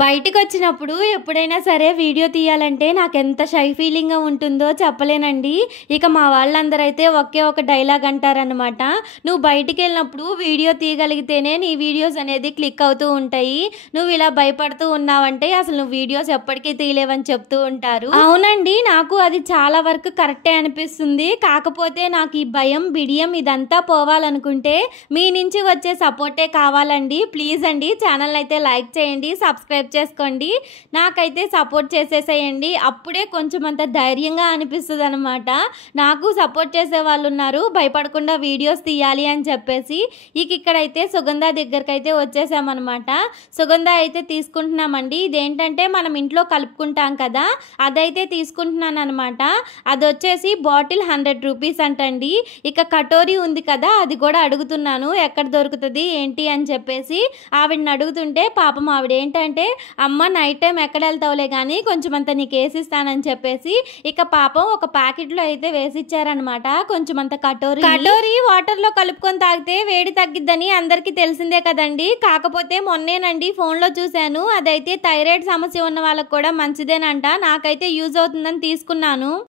బయటికొచ్చినప్పుడు ఎప్పుడైనా సరే వీడియో తీయాలంటే నాకెంత షై ఫీలింగ్‌గా ఉంటుందో చెప్పలేనండి. ఇక మా వాళ్ళందరైతే ఒకే ఒక డైలాగ్ అంటారనమాట. "నువ్వు బయటికెళ్ళినప్పుడు వీడియో తీయగలిగితేనే నీ వీడియోస్ అనేది క్లిక్ అవుతూ ఉంటాయి. నువ్వు ఇలా భయపడుతూ ఉన్నావంటే అసలు నువ్వు వీడియోస్ ఎప్పటికీ తీయలేవని" చెప్తూ ఉంటారు. అవునండి, నాకు అది చాలా వరకు కరెక్టే అనిపిస్తుంది. కాకపోతే నాకు ఈ భయం, బిడియం ఇదంతా పోవాలనుకుంటే మీ నుంచి వచ్చే సపోర్టే కావాలండి. ప్లీజ్ అండి, ఛానల్ అయితే లైక్ చేయండి, సబ్స్క్రైబ్ చేసుకోండి. నాకైతే సపోర్ట్ చేసేసేయండి. అప్పుడే కొంచెం అంత ధైర్యంగా అనిపిస్తుంది అనమాట. నాకు సపోర్ట్ చేసే వాళ్ళు ఉన్నారు, భయపడకుండా వీడియోస్ తీయాలి అని చెప్పేసి. ఇక్కడైతే సుగంధ దగ్గరికి అయితే వచ్చేసామన్నమాట. సుగంధ అయితే తీసుకుంటున్నామండి. ఇదేంటంటే మనం ఇంట్లో కలుపుకుంటాం కదా, అదైతే తీసుకుంటున్నాను అనమాట. అది వచ్చేసి బాటిల్ 100 రూపీస్ అంటండి. కటోరీ ఉంది కదా, అది కూడా అడుగుతున్నాను ఎక్కడ దొరుకుతుంది ఏంటి అని చెప్పేసి. ఆవిడని అడుగుతుంటే పాపం ఆవిడ ఏంటంటే, అమ్మ నైట్ టైం ఎక్కడ వెళ్తావులే కానీ కొంచెం అంత నీకు వేసిస్తానని చెప్పేసి పాపం ఒక ప్యాకెట్లో అయితే వేసిచ్చారనమాట. కొంచెం అంత కటోరీ వాటర్లో కలుపుకొని తాగితే వేడి తగ్గిద్దని అందరికీ తెలిసిందే కదండి. కాకపోతే మొన్నేనండి ఫోన్లో చూశాను, అదైతే థైరాయిడ్ సమస్య ఉన్న వాళ్ళకు కూడా మంచిదేనంట. నాకైతే యూజ్ అవుతుందని తీసుకున్నాను.